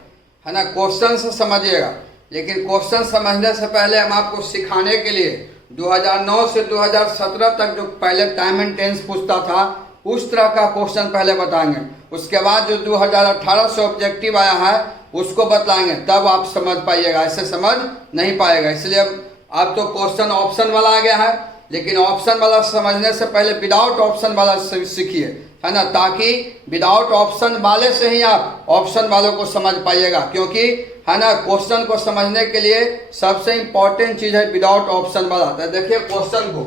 है ना। क्वेश्चन से समझिएगा, लेकिन क्वेश्चन समझने से पहले हम आपको सिखाने के लिए 2009 से 2017 तक जो पहले टाइम एंड टेंस पूछता था उस तरह का क्वेश्चन पहले बताएंगे। उसके बाद जो 2018 से ऑब्जेक्टिव आया है उसको बताएंगे, तब आप समझ पाइएगा, ऐसे समझ नहीं पाएगा। इसलिए अब तो क्वेश्चन ऑप्शन वाला आ गया है, लेकिन ऑप्शन वाला समझने से पहले विदाउट ऑप्शन वाला सीखिए, है ना, ताकि विदाउट ऑप्शन वाले से ही आप ऑप्शन वालों को समझ पाइएगा। क्योंकि है ना, क्वेश्चन को समझने के लिए सबसे इंपॉर्टेंट चीज है विदाउट ऑप्शन वाला। तो देखिए क्वेश्चन को,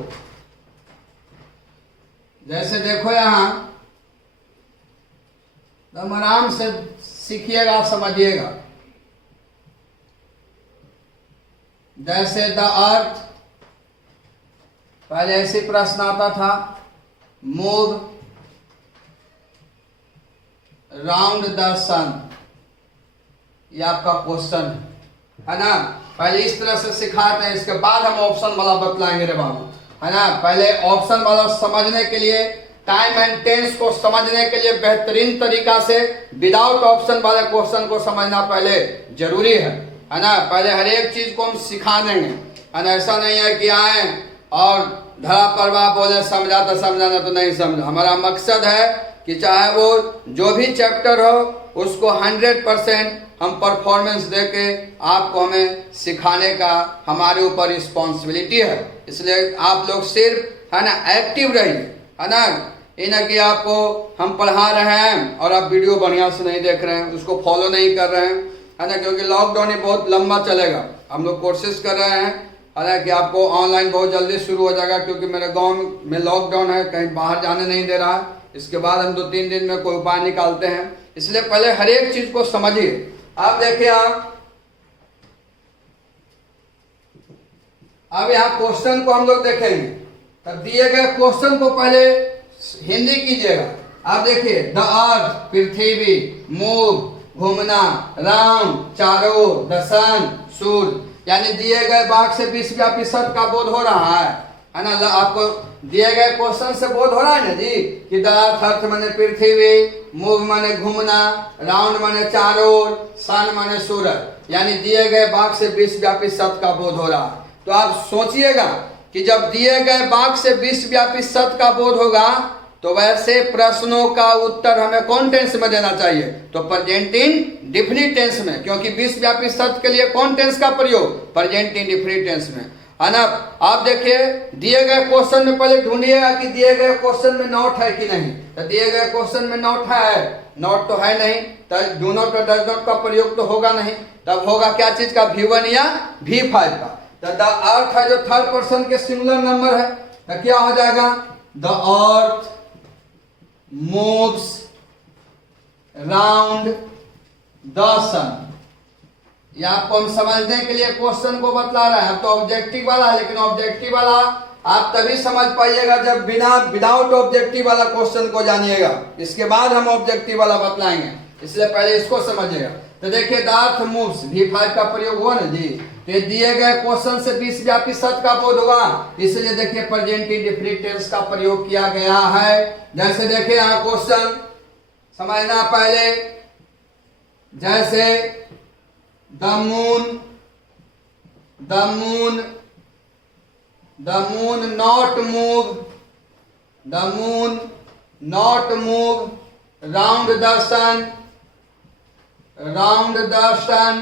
जैसे देखो यहाँ तुम आराम से सीखिएगा, समझिएगा। जैसे द अर्थ, पहले ऐसे प्रश्न आता था, मूव राउंड द सन, ये आपका क्वेश्चन है ना। पहले इस तरह से सिखाते हैं, इसके बाद हम ऑप्शन वाला बतलाएंगे रे बाबू, है ना। पहले ऑप्शन वाला समझने के लिए टाइम एंड टेंस को समझने के लिए बेहतरीन तरीका से विदाउट ऑप्शन वाले क्वेश्चन को समझना पहले जरूरी है ना। पहले हर एक चीज को हम सिखा देंगे, है ना। ऐसा नहीं है कि आए और धरा प्रवाह बोले समझा तो समझाना तो नहीं समझा। हमारा मकसद है कि चाहे वो जो भी चैप्टर हो उसको 100% हम परफॉर्मेंस दे के आपको हमें सिखाने का हमारे ऊपर रिस्पॉन्सिबिलिटी है। इसलिए आप लोग सिर्फ, है ना, एक्टिव रहिए, है ना। ये ना कि आपको हम पढ़ा रहे हैं और आप वीडियो बढ़िया से नहीं देख रहे हैं, उसको फॉलो नहीं कर रहे हैं, है ना। क्योंकि लॉकडाउन ये बहुत लंबा चलेगा। हम लोग कोशिश कर रहे हैं, हालांकि आपको ऑनलाइन बहुत जल्दी शुरू हो जाएगा, क्योंकि मेरे गांव में लॉकडाउन है, कहीं बाहर जाने नहीं दे रहा। इसके बाद हम 2-3 दिन में कोई उपाय निकालते हैं। इसलिए पहले हर एक चीज को समझिए। आप देखिए, अब यहाँ क्वेश्चन को हम लोग देखेंगे, तब दिए गए क्वेश्चन को पहले हिंदी कीजिएगा। आप देखिए, द अर्थ पृथ्वी, मूव घूमना, राउंड चारों ओर, द सन सूर्य, यानी दिए गए वाक्य से विश्वव्यापी सत्य का बोध हो रहा है ना। आपको दिए गए क्वेश्चन से बोध हो रहा है ना जी, कि द अर्थ माने पृथ्वी, मूव माने घूमना, राउंड माने चारों ओर, सन माने सूरज, यानी दिए गए वाक्य से विश्वव्यापी सत्य का बोध हो रहा है। तो आप सोचिएगा कि जब दिए गए वाक्य से विश्वव्यापी सत्य का बोध होगा तो वैसे प्रश्नों का उत्तर हमें कौन टेंस में देना चाहिए? तो प्रेजेंट इंडेफिनिट टेंस में, क्योंकि विश्वव्यापी सत्य के लिए कौन टेंस का प्रयोग? प्रेजेंट इंडेफिनिट टेंस में, है ना। आप देखिए, दिए गए क्वेश्चन में पहले ढूंढिएगा कि दिए गए क्वेश्चन में नॉट है कि नहीं। तो दिए गए क्वेश्चन में नॉट है, नॉट तो है नहीं, तो डू नॉट और डज नॉट का प्रयोग तो होगा नहीं। तब होगा क्या चीज का? V1 या V5 का। तो द अर्थ है जो थर्ड पर्सन के सिंगुलर नंबर है, तो क्या हो जाएगा? The earth moves round the sun. ये आपको हम समझने के लिए क्वेश्चन को बतला रहे हैं। अब तो ऑब्जेक्टिव वाला है, लेकिन ऑब्जेक्टिव वाला आप तभी समझ पाइएगा जब विदाउट ऑब्जेक्टिव वाला क्वेश्चन को जानिएगा। इसके बाद हम ऑब्जेक्टिव वाला बतलाएंगे, इसलिए पहले इसको समझिएगा। तो देखिए, द अर्थ मूव्स, V5 का प्रयोग हुआ ना जी। तो दिए गए क्वेश्चन से विश्वव्यापी सत्य का बोध होगा, इसलिए देखिए प्रेजेंट इंडेफिनिट टेंस का प्रयोग किया गया है। जैसे देखिए यहाँ क्वेश्चन समझना पहले, जैसे the moon not move round the sun.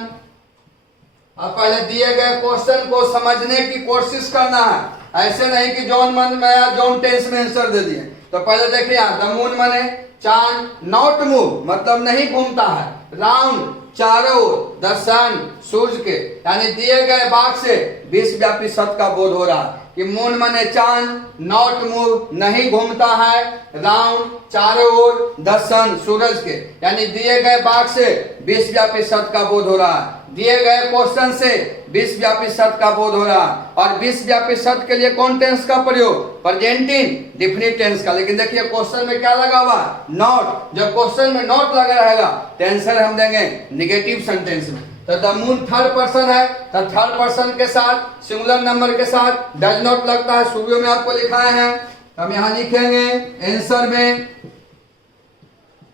अब पहले दिए गए क्वेश्चन को समझने की कोशिश करना है, ऐसे नहीं कि जॉन मन में या जॉन टेंस में आंसर दे दिए। तो पहले देखिए, द मून माने चांद, नॉट मूव मतलब नहीं घूमता है, राउंड चारों ओर, द सन सूर्य के, यानी दिए गए वाक्य से विश्वव्यापी सत्य का बोध हो रहा है कि मून माने चांद, नॉट मूव नहीं घूमता है, राउंड चारों ओर, द सन सूरज के, यानी दिए गए वाक्य से विश्वव्यापी सत्य का बोध हो रहा है। दिए गए क्वेश्चन से विश्वव्यापी सत्य का बोध हो रहा है। और विश्वव्यापी सत्य के लिए कौन टेंस का प्रयोग? प्रेजेंट इंडेफिनिट टेंस का। लेकिन देखिए क्वेश्चन में क्या लगा हुआ? नॉट। जब क्वेश्चन में नॉट लगा रहेगा तो आंसर हम देंगे नेगेटिव सेंटेंस में। तो द मून थर्ड पर्सन है, तो थर्ड पर्सन के साथ सिंगुलर नंबर के साथ डज नॉट लगता है। शुरू में आपको लिखाए हैं, हम यहां लिखेंगे आंसर में,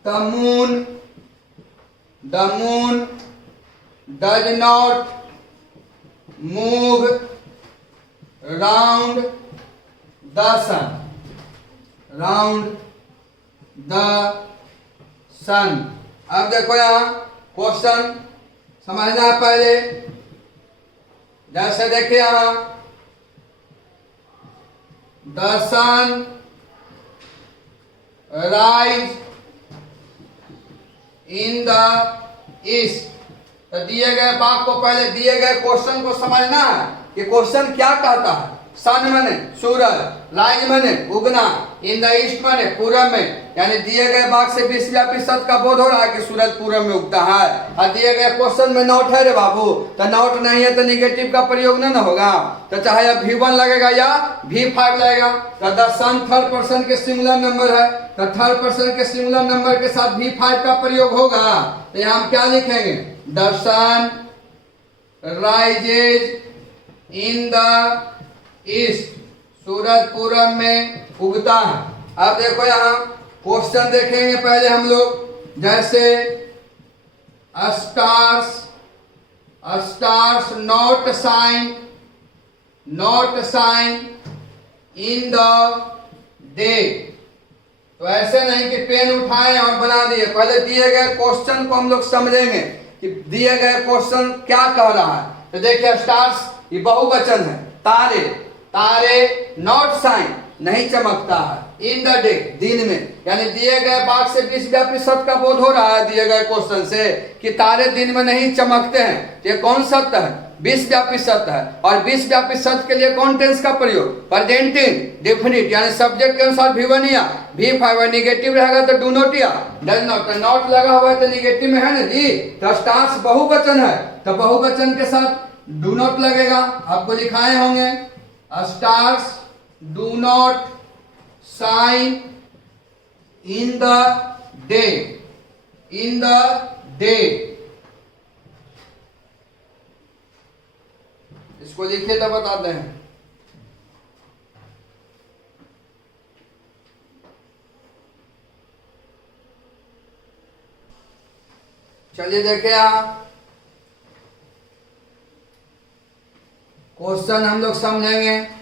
the moon does not move round the sun, अब देखो यहाँ क्वेश्चन समझना है पहले। जैसे देखिए यहाँ, the sun rise in the east. तो दिए गए वाक्य को पहले दिए गए क्वेश्चन को समझना है कि क्वेश्चन क्या कहता है। सन माने सूरज, राइज माने उगना, इन द ईस्ट माने पूरब में, यानी दिए गए वाक्य से विश्वव्यापी सत्य का बोध हो रहा है कि सूरज पूरब में उगता है। और दिए गए क्वेश्चन में नॉट है रे बाबू, तो नॉट नहीं है तो निगेटिव का प्रयोग ना होगा। तो चाहे V1 लगेगा या V5 लगेगा। तो द सन थर्ड पर्सन के सिंगुलर नंबर है, तो थर्ड पर्सन के सिंगुलर नंबर के साथ V5 का प्रयोग होगा। तो यहाँ हम क्या लिखेंगे? The sun rises in the east, सूरज पूरब में उगता है। अब देखो यहाँ क्वेश्चन देखेंगे पहले हम लोग, जैसे stars not shine in the day. तो ऐसे नहीं कि पेन उठाएं और बना दिए, पहले दिए गए क्वेश्चन को हम लोग समझेंगे कि दिए गए क्वेश्चन क्या कह रहा है। तो देखिए स्टार्स ये बहुवचन है, तारे नॉट साइन नहीं चमकता है इन द डे दिन में, यानी दिए गए वाक्य से विश्वव्यापी सत्य का बोध हो रहा है दिए गए क्वेश्चन से कि तारे दिन में नहीं चमकते हैं। ये कौन सत्य है? विश्वव्यापी सत्य है। और विश्वव्यापी सत्य के लिए कौन टेंस का प्रयोग? प्रेजेंट इंडेफिनिट, यानी सब्जेक्ट के अनुसार V1 या V5 निगेटिव रहेगा तो डू नॉट या डज नॉट। नॉट लगा हुआ है तो निगेटिव में है ना जी। तो स्टार्स बहुवचन है तो बहुवचन के साथ डू नॉट लगेगा, आपको लिखाए होंगे। Stars do not shine in the day. इसको लिखे तो बताते हैं। चलिए देखे यहाँ क्वेश्चन हम लोग समझेंगे।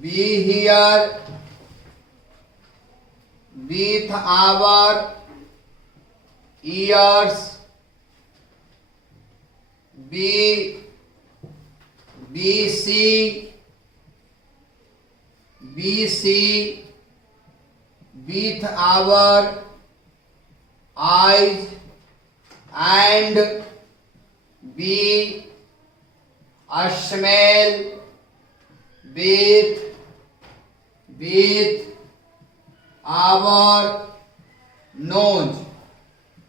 be here with our ears, we see with our eyes, and we smell with our nose।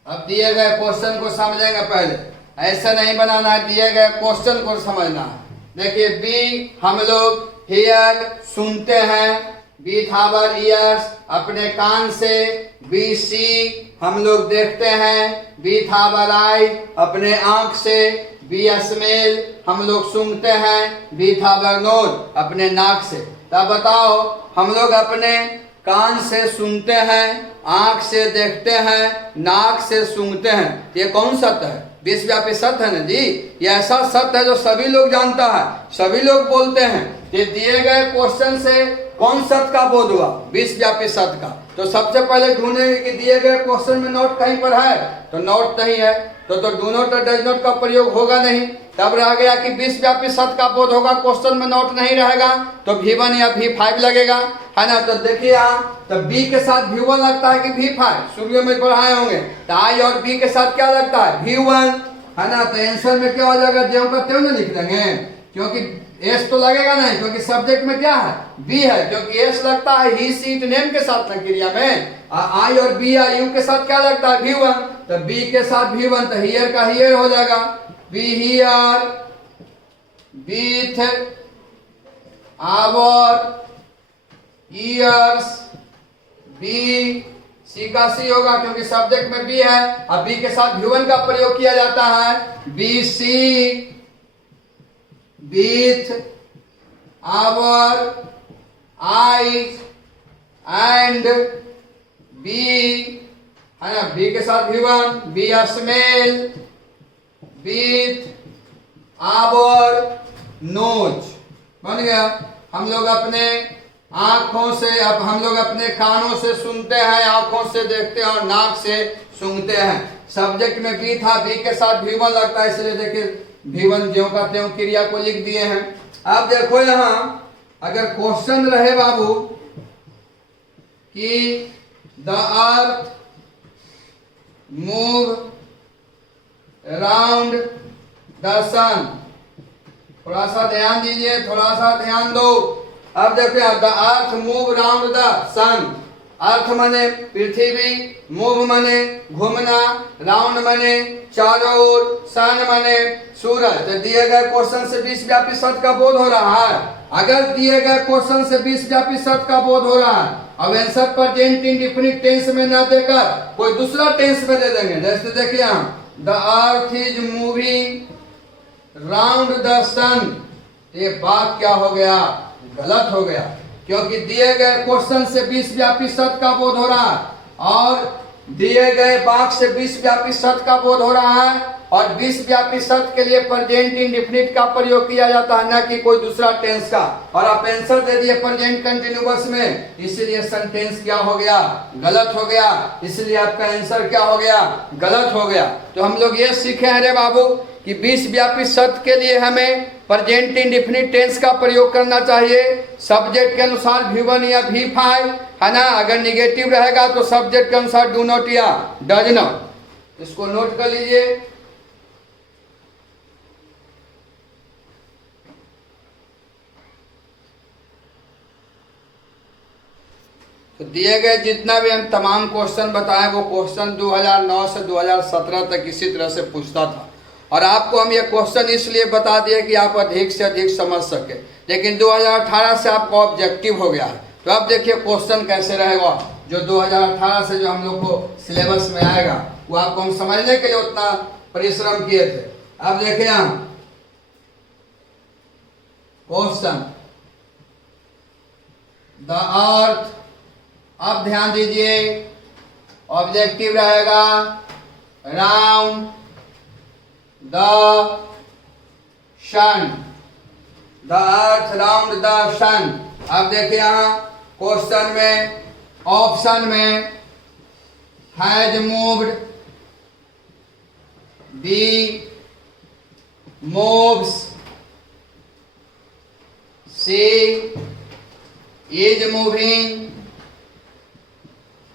अब दिए गए क्वेश्चन को समझेंगे पहले, ऐसा नहीं बनाना है, दिए गए क्वेश्चन को समझना है। देखिए बी हम लोग हियर सुनते हैं, विथ आवर ईयर्स अपने कान से, बी सी हम लोग देखते हैं, विथ आवर आई अपने आंख से, बी स्मेल हम लोग सूंघते हैं, विथ आवर नोज अपने नाक से। तब बताओ हम लोग अपने कान से सुनते हैं, आंख से देखते हैं, नाक से सूंघते हैं, ये कौन सत्य है? विश्वव्यापी सत्य है ना जी। ये ऐसा सत्य है जो सभी लोग जानता है, सभी लोग बोलते हैं। ये दिए गए क्वेश्चन से कौन सत्य का बोध हुआ? विश्वव्यापी सत्य का। तो सबसे पहले ढूंढेंगे कि दिए गए क्वेश्चन में नोट कहीं पर है, तो नोट नहीं है तो डू नॉट और डज नॉट का प्रयोग होगा नहीं। तब रह गया कि विश्वव्यापी सत्य का बोध होगा, क्वेश्चन में नोट नहीं रहेगा तो V1 या V5 लगेगा, है ना। तो देखिए यहाँ तो B के साथ V1 लगता है कि V5, शुरू में पढ़ाए होंगे। तो I और B के साथ क्या लगता है? V1, है ना। तो आंसर में क्या हो जाएगा? ज्यों का त्यों लिख देंगे, क्योंकि S तो लगेगा नहीं, क्योंकि सब्जेक्ट में क्या है? B है, क्योंकि S लगता है ही सीट नेम के साथ ना क्रिया में। I और B या U के साथ क्या लगता है? V1, तो B के साथ V1, तो हियर का हियर हो जाएगा। B hear with our ears, B C का सी होगा क्योंकि सब्जेक्ट में बी है। अब बी के साथ V1 का प्रयोग किया जाता है। B see with our eyes and B, है ना। बी के साथ V1, B smell with our nose, बन गया। हम लोग अपने आंखों से, अब हम लोग अपने कानों से सुनते हैं, आंखों से देखते हैं और नाक से सूंघते हैं। सब्जेक्ट में बी था, बी के साथ V1 लगता है, इसलिए देखिए V1 ज्यों का त्यों क्रिया को लिख दिए हैं। अब देखो यहाँ अगर क्वेश्चन रहे बाबू कि the earth move round the sun, थोड़ा सा ध्यान दीजिए, थोड़ा सा ध्यान दो। अब देखिए the earth move round the sun, earth माने पृथ्वी, मूव माने घूमना, राउंड माने चारों ओर, सन माने सूरज। तो दिए गए क्वेश्चन से विश्वव्यापी सत्य का बोध हो रहा है। अगर दिए गए क्वेश्चन से विश्वव्यापी सत्य का बोध हो रहा है, अब आंसर प्रेजेंट इंडेफिनिट टेंस में न देकर कोई दूसरा टेंस में दे देंगे। जैसे देखिए यहाँ the earth is moving round the sun, ये बात क्या हो गया, गलत हो गया, क्योंकि दिए गए क्वेश्चन से 20 व्यापी शब्द का बोध हो रहा है और दिए गए वाक्य से 20 व्यापी शब्द का बोध हो रहा है और 20 व्यापी शब्द के लिए प्रेजेंट इंडेफिनिट का प्रयोग किया जाता है, न कि कोई दूसरा टेंस का। और आप आंसर दे दिए प्रेजेंट कंटिन्यूअस में, इसलिए सेंटेंस क्या हो गया, गलत हो गया, इसलिए आपका आंसर क्या हो गया, गलत हो गया। तो हम लोग ये सीखे हैं रे बाबू कि 20 व्यापी शब्द के लिए हमें प्रेजेंट इंडेफिनिट टेंस का प्रयोग करना चाहिए। सब्जेक्ट के अनुसार V1 या V5 है ना, अगर निगेटिव रहेगा तो सब्जेक्ट के अनुसार डू नॉट या डज नॉट। इसको नोट कर लीजिए। तो दिए गए जितना भी हम तमाम क्वेश्चन बताएं वो क्वेश्चन 2009 से 2017 तक इसी तरह से पूछता था और आपको हम ये क्वेश्चन इसलिए बता दिए कि आप अधिक से अधिक समझ सके। लेकिन 2018 से आपका ऑब्जेक्टिव हो गया है, तो अब देखिए क्वेश्चन कैसे रहेगा जो 2018 से जो हम लोग को सिलेबस में आएगा, वो आपको हम समझने के लिए उतना परिश्रम किए थे। अब देखिए यहाँ क्वेश्चन द अर्थ, अब ध्यान दीजिए ऑब्जेक्टिव रहेगा round the sun, the earth round the sun. अब देखिए यहाँ क्वेश्चन में ऑप्शन में has moved, B moves, C is moving,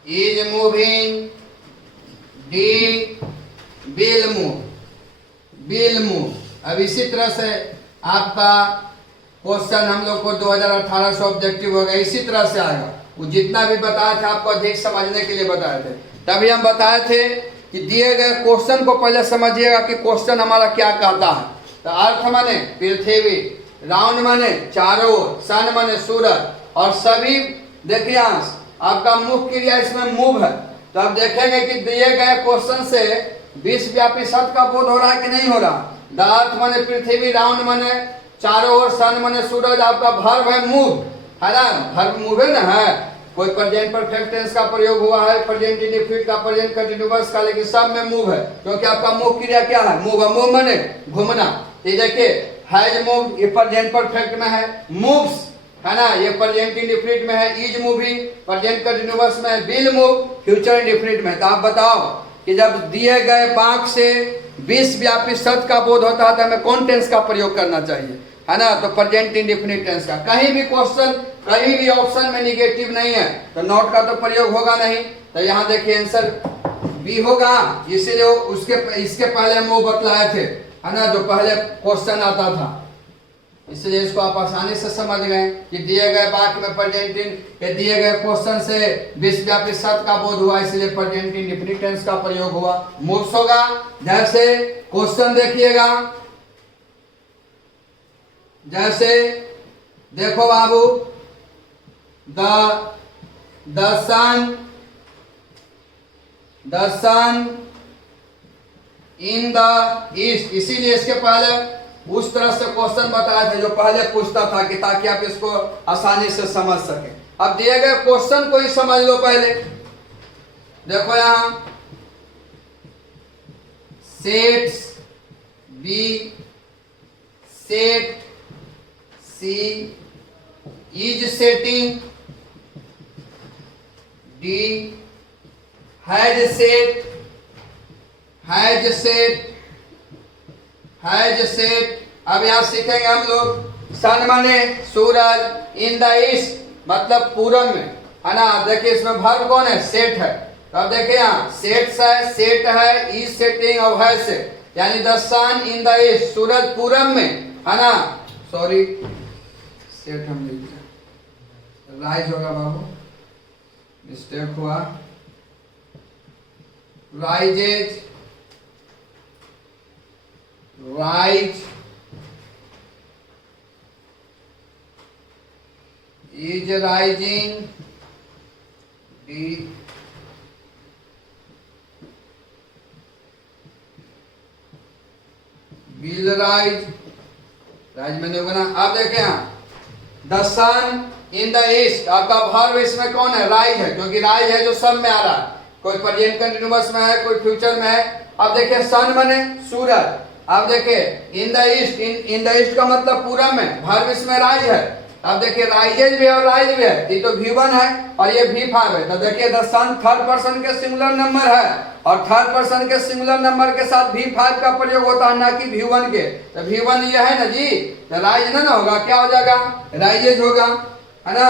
is moving, D will move, will move। अब इसी तरह से आपका क्वेश्चन हम लोग को 2018 से ऑब्जेक्टिव हो गया, इसी तरह से आएगा। वो जितना भी बताए थे आपको अधिक समझने के लिए बताए थे। तभी हम बताए थे कि दिए गए क्वेश्चन को पहले समझिएगा कि क्वेश्चन हमारा क्या कहता है। तो अर्थ माने पृथ्वी, राउंड माने चारों ओर, सन माने सूरज, और सभी देखिए आपका मुख्य क्रिया इसमें मूव है। तो आप देखेंगे कि दिए गए क्वेश्चन से 20 व्यापी शब्द का बोध हो रहा है कि नहीं हो रहा। द अर्थ माने पृथ्वी, राउंड माने चारों ओर, सन माने सूरज, आपका वर्ब है मूव, है ना, वर्ब मूव है ना, है कोई प्रेजेंट परफेक्ट टेंस का प्रयोग हुआ है, प्रेजेंट इंडेफिनिट का, प्रेजेंट कंटीन्यूअस का, लेकिन सब में मूव है, क्योंकि आपका मुख्य क्रिया क्या है, मूव। मूव माने घूमना। ये देखिए हैज मूव्ड, ये प्रेजेंट परफेक्ट में है, मूव्स है ना, ये प्रेजेंट इंडेफिनिट में है, इज मूविंग प्रेजेंट कंटीन्यूअस में है, विल मूव फ्यूचर इंडेफिनिट में। तो आप बताओ कि जब दिए गए वाक्य से 20 व्यापी शब्द का बोध होता है तो हमें कौन टेंस का प्रयोग करना चाहिए, है ना, तो प्रेजेंट इंडेफिनिट टेंस का। कहीं भी क्वेश्चन, कहीं भी ऑप्शन में निगेटिव नहीं है तो नॉट का तो प्रयोग होगा नहीं। तो यहाँ देखिए आंसर बी होगा, इसीलिए उसके इसके पहले हम वो बतलाए थे, है ना, जो पहले क्वेश्चन आता था, इसलिए इसको आप आसानी से समझ गए कि दिए गए वाक्य में प्रेजेंट के दिए गए क्वेश्चन से 20 व्यापी शब्द का बोध हुआ, इसलिए प्रेजेंट इंडेफिनिट टेंस का प्रयोग हुआ, मूव्स होगा। जैसे क्वेश्चन देखिएगा, जैसे देखो बाबू, the sun in the east, इसीलिए इसके पहले उस तरह से क्वेश्चन बताए थे जो पहले पूछता था कि ताकि आप इसको आसानी से समझ सके। अब दिए गए क्वेश्चन को ही समझ लो पहले। देखो यहां sets B, set C, is setting D, has set, has set, has set. अब यहाँ सीखेंगे हम लोग सन माने सूरज, इन द ईस्ट मतलब पूरब में, है ना। देखिए इसमें वर्ब कौन है, सेट है। तो अब देखिए यहाँ सेट्स है, सेट है, इज सेटिंग और है सेट, यानी the sun in the east, सूरज पूरब में, है ना। सॉरी सेट हम लिख दिया, राइज होगा बाबू, मिस्टेक हुआ, rises, rise, is rising, D, will rise, rise मैंने होगा ना। आप देखें यहाँ the sun in the east, आपका वर्ब इसमें कौन है? राइज है, क्योंकि राइज है जो सब में आ रहा है, कोई प्रेजेंट कंटिन्यूअस में है, कोई फ्यूचर में है। अब देखिए सन बने सूरज, आप देखिए इन the east, in the east का मतलब पूरा में, वर्ब इसमें राइज है। अब देखिए राइजेज भी है और राइज भी है, ये तो V1 है और ये V5 है। तो देखिए द सन थर्ड पर्सन के सिंगुलर नंबर है और थर्ड पर्सन के सिंगुलर नंबर के साथ V5 का प्रयोग होता है, ना कि V1 के। तो V1 ये है ना जी, तो राइज ना होगा, क्या हो जाएगा? राइजेज होगा, है ना।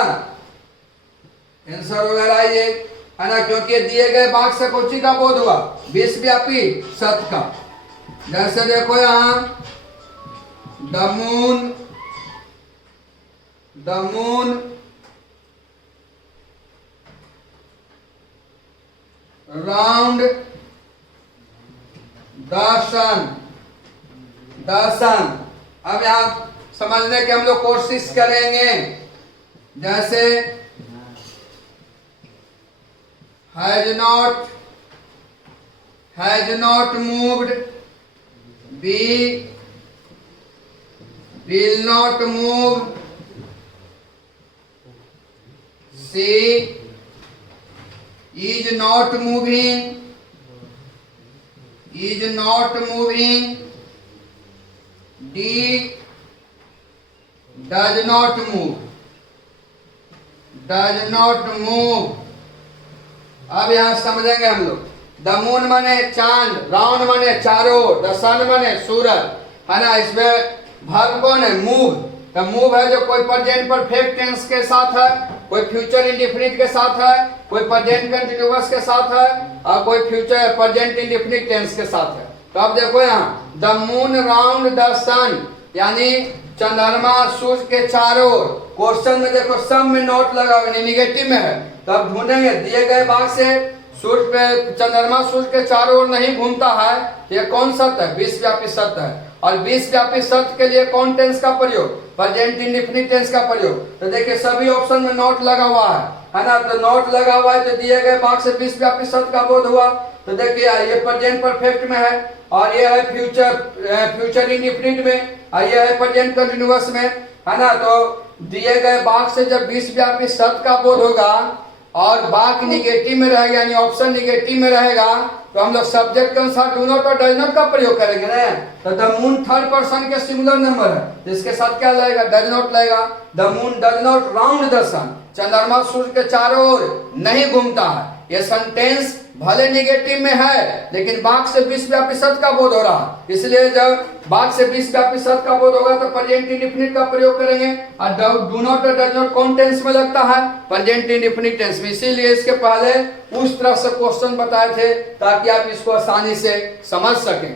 आंसर होगा राइजेज, है ना, क्योंकि दिए गए वाक्य से कौन सी का बोध हुआ? विश्वव्यापी सत्य का। जैसे देखो यहाँ the moon round the sun. अब यहां समझने की हम लोग कोशिश करेंगे। जैसे has not moved, B will not move, C is not moving, D does not move, अब यहां समझेंगे हम लोग। द मून माने चांद, राउंड माने चारों, द सन माने सूरज, है ना। इसमें वर्ब कौन है? मूव। तो मूव है जो कोई प्रेजेंट परफेक्ट टेंस के साथ है, कोई फ्यूचर इंडेफिनिट के साथ है, कोई प्रेजेंट कंटिन्यूअस के साथ है और कोई फ्यूचर प्रेजेंट इंडेफिनिट टेंस के साथ है। तो अब देखो यहाँ द मून राउंड द सन, यानी चंद्रमा सूर्य के चारों ओर। क्वेश्चन में देखो सब में नोट लगा हुआ, निगेटिव में है। तो अब ढूंढेंगे दिए गए वाक्य से सूर्य पे चंद्रमा सूर्य के चारों ओर नहीं घूमता है, ये कौन सत्य है? विश्वव्यापी सत्य है। और विश्वव्यापी सत्य के लिए कौन टेंस का प्रयोग? प्रेजेंट इंडेफिनिट टेंस का प्रयोग। तो देखिए सभी ऑप्शन में नोट लगा हुआ है ना। तो नोट लगा हुआ है तो दिए गए वाक्य से विश्वव्यापी सत्य का बोध हुआ। तो देखिए ये प्रेजेंट परफेक्ट में है और ये है फ्यूचर इंडेफिनिट में और ये है प्रेजेंट कंटिन्यूअस में, है ना। तो दिए गए वाक्य से जब विश्वव्यापी सत्य का बोध होगा और वाक्य निगेटिव में रहेगा, यानी ऑप्शन निगेटिव में रहेगा, तो हम लोग सब्जेक्ट के अनुसार डू नॉट और डज नॉट का प्रयोग करेंगे ना। तो द मून थर्ड पर्सन के सिंगुलर नंबर है, जिसके साथ क्या लगेगा? डज नॉट लगेगा। The moon does not round the sun, चंद्रमा सूर्य के चारों ओर नहीं घूमता है। ये सेंटेंस भले निगेटिव में है लेकिन वाक्य से विश्वव्यापी सत्य का बोध हो रहा है, इसलिए जब वाक्य से विश्वव्यापी सत्य का बोध होगा तो प्रेजेंट इंडेफिनिट का प्रयोग करेंगे। और डू नॉट और डज नॉट कौन टेंस में लगता है? प्रेजेंट इंडेफिनिट टेंस में। इसीलिए इसके पहले उस तरह से क्वेश्चन बताए थे ताकि आप इसको आसानी से समझ सकें।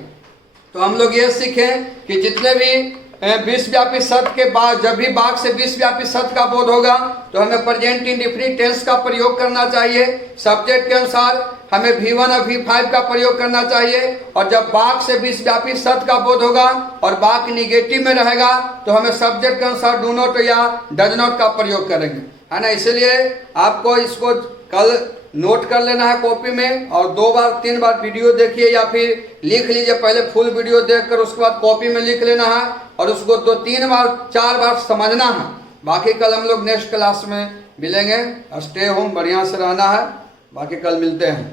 तो हम लोग ये सीखें कि जितने भी विश्वव्यापी सत्य के बाद जब भी वाक्य से विश्वव्यापी सत्य का बोध होगा तो हमें प्रेजेंट इंडेफिनिट टेंस का प्रयोग करना चाहिए। सब्जेक्ट के अनुसार हमें V1 और V5 का प्रयोग करना चाहिए। और जब वाक्य से विश्वव्यापी सत्य का बोध होगा और वाक्य निगेटिव में रहेगा तो हमें सब्जेक्ट के अनुसार डू नॉट या डज नॉट का प्रयोग करेंगे, है ना। इसलिए आपको इसको कल नोट कर लेना है कॉपी में और 2 बार 3 बार वीडियो देखिए या फिर लिख लीजिए। पहले फुल वीडियो देखकर उसके बाद कॉपी में लिख लेना है और उसको 2-3 बार 4 बार समझना है। बाकी कल हम लोग नेक्स्ट क्लास में मिलेंगे। स्टे होम, बढ़िया से रहना है। बाकी कल मिलते हैं।